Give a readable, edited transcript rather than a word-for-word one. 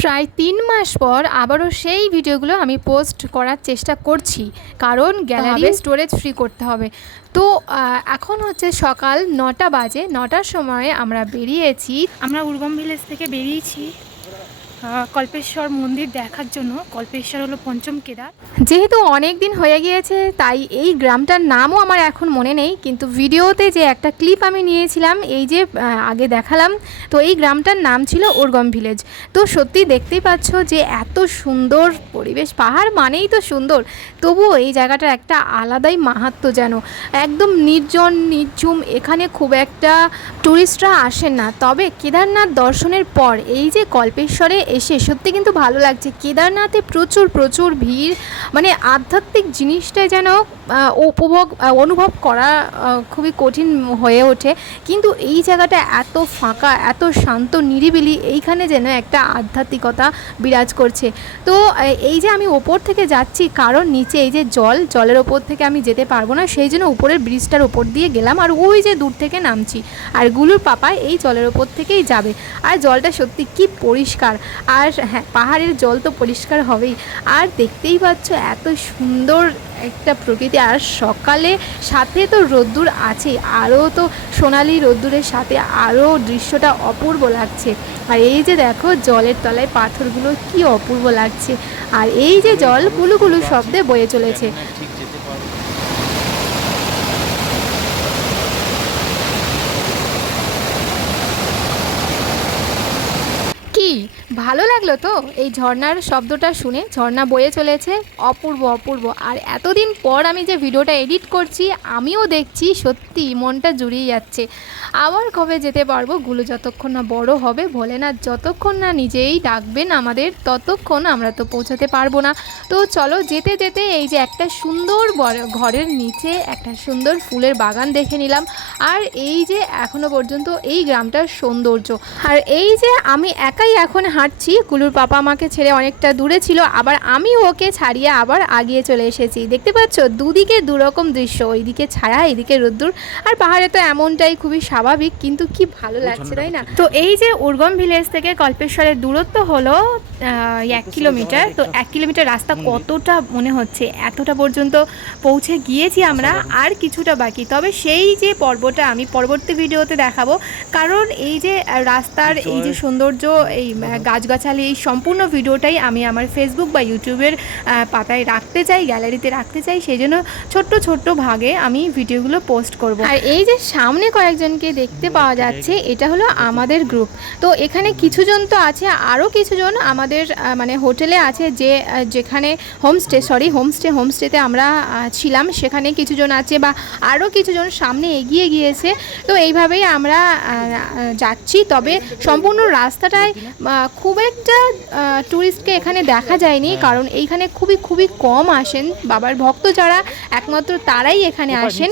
প্রায় ৩ মাস পর আবারও সেই ভিডিওগুলো আমি পোস্ট করার চেষ্টা করছি, কারণ গ্যালারি স্টোরেজ ফ্রি করতে হবে। তো এখন হচ্ছে সকাল ৯টা বাজে। ৯টার সময় আমরা বেরিয়েছি। আমরা উর্গম ভিলেজ থেকে বেরিয়েছি কল্পেশ্বর মন্দির দেখার জন্য। কল্পেশ্বর হলো পঞ্চম কেদার। যেহেতু অনেক দিন হয়ে গিয়েছে, তাই এই গ্রামটার নামও আমার এখন মনে নেই, কিন্তু ভিডিওতে যে একটা ক্লিপ আমি নিয়েছিলাম, এই যে আগে দেখালাম, তো এই গ্রামটার নাম ছিল উর্গম ভিলেজ। তো সত্যি দেখতেই পাচ্ছ যে এত সুন্দর পরিবেশ, পাহাড় মানেই তো সুন্দর, তবুও এই জায়গাটার একটা আলাদাই মাহাত্ম্য, যেন একদম নির্জন নির্ঝুম। এখানে খুব একটা টুরিস্টরা আসেন না, তবে কেদারনাথ দর্শনের পর এই যে কল্পেশ্বরে এসে সত্যি কিন্তু ভালো লাগছে। কেদারনাথে প্রচুর প্রচুর ভিড়, মানে আধ্যাত্মিক জিনিসটা যেন অনুভব করা খুবই কঠিন হয়ে ওঠে। কিন্তু এই জায়গাটা এত ফাঁকা, এত শান্ত নিরিবিলি, এইখানে যেন একটা আধ্যাত্মিকতা বিরাজ করছে। তো এই যে আমি ওপর থেকে যাচ্ছি, কারণ নিচে এই যে জলের ওপর থেকে আমি যেতে পারবো না, সেই জন্য উপরের ব্রিজটার ওপর দিয়ে গেলাম, আর ওই যে দূর থেকে নামছি। আর গুলুর পাপা এই জলের ওপর থেকেই যাবে। আর জলটা সত্যি কি পরিষ্কার, আর হ্যাঁ, পাহাড়ের জল তো পরিষ্কার হবেই। আর দেখতেই পাচ্ছ এত সুন্দর একটা প্রকৃতি, আর সকালে সাথে তো রোদ্দুর আছে, আরও তো সোনালি রোদ্দুরের সাথে আরও দৃশ্যটা অপূর্ব লাগছে। আর এই যে দেখো জলের তলায় পাথরগুলো কি অপূর্ব লাগছে, আর এই যে জল কুলুকুলু শব্দে বয়ে চলেছে। কি ভালো লাগলো তো এই ঝর্ণার শব্দটা শুনে। ঝর্ণা বয়ে চলেছে, অপূর্ব অপূর্ব। আর এতদিন পর আমি যে ভিডিওটা এডিট করছি, আমিও দেখছি সত্যি মনটা জুড়িয়ে যাচ্ছে। আবার কবে যেতে পারবো, গুলো যতক্ষণ না বড় হবে, ভোলেনাথ যতক্ষণ না নিজেই ডাকবেন আমাদের, ততক্ষণ আমরা তো পৌঁছাতে পারবো না। তো চলো, যেতে যেতে এই যে একটা সুন্দর ঘরের নিচে একটা সুন্দর ফুলের বাগান দেখে নিলাম। আর এই যে এখনো পর্যন্ত এই গ্রামটার সৌন্দর্য। আর এই যে আমি একাই এখন হাঁটছি, কুলুর পাপা আমাকে ছেড়ে অনেকটা দূরে ছিল, আবার আমি ওকে ছাড়িয়ে আবার আগিয়ে চলে এসেছি। দেখতে পাচ্ছ দুদিকে দুরকম দৃশ্য, ওইদিকে ছায়া, এইদিকে রোদ্দুর। আর পাহাড়ে তো এমনটাই, খুবই স্বাভাবিক, কিন্তু কি ভালো লাগছে, তাই না? তো এই যে উর্গম ভিলেজ থেকে কল্পেশ্বরের দূরত্ব হলো 1 কিলোমিটার। তো 1 কিলোমিটার রাস্তা কতটা মনে হচ্ছে, এতটা পর্যন্ত পৌঁছে গিয়েছি আমরা, আর কিছুটা বাকি। তবে সেই যে পর্বটা আমি পরবর্তী ভিডিওতে দেখাবো, কারণ এই যে রাস্তার এই যে সৌন্দর্য, এই গাছগাছালি, এই সম্পূর্ণ ভিডিওটাই আমি আমার ফেসবুক বা ইউটিউবের পাতায় রাখতে চাই, গ্যালারিতে রাখতে চাই। সেই জন্য ছোট্ট ছোট্ট ভাগে আমি ভিডিওগুলো পোস্ট করব। আর এই যে সামনে কয়েকজনকে দেখতে পাওয়া যাচ্ছে, এটা হলো আমাদের গ্রুপ। তো এখানে কিছুজন তো আছে, আরও কিছুজন আমাদের মানে হোটেলে আছে, যেখানে হোমস্টেতে আমরা ছিলাম, সেখানে কিছুজন আছে, বা আরও কিছুজন সামনে এগিয়ে গিয়েছে। তো এইভাবেই আমরা যাচ্ছি। তবে সম্পূর্ণ রাস্তাটায় খুব একটা ট্যুরিস্টকে এখানে দেখা যায়নি, কারণ এইখানে খুবই খুবই কম আসেন। বাবার ভক্ত যারা, একমাত্র তারাই এখানে আসেন।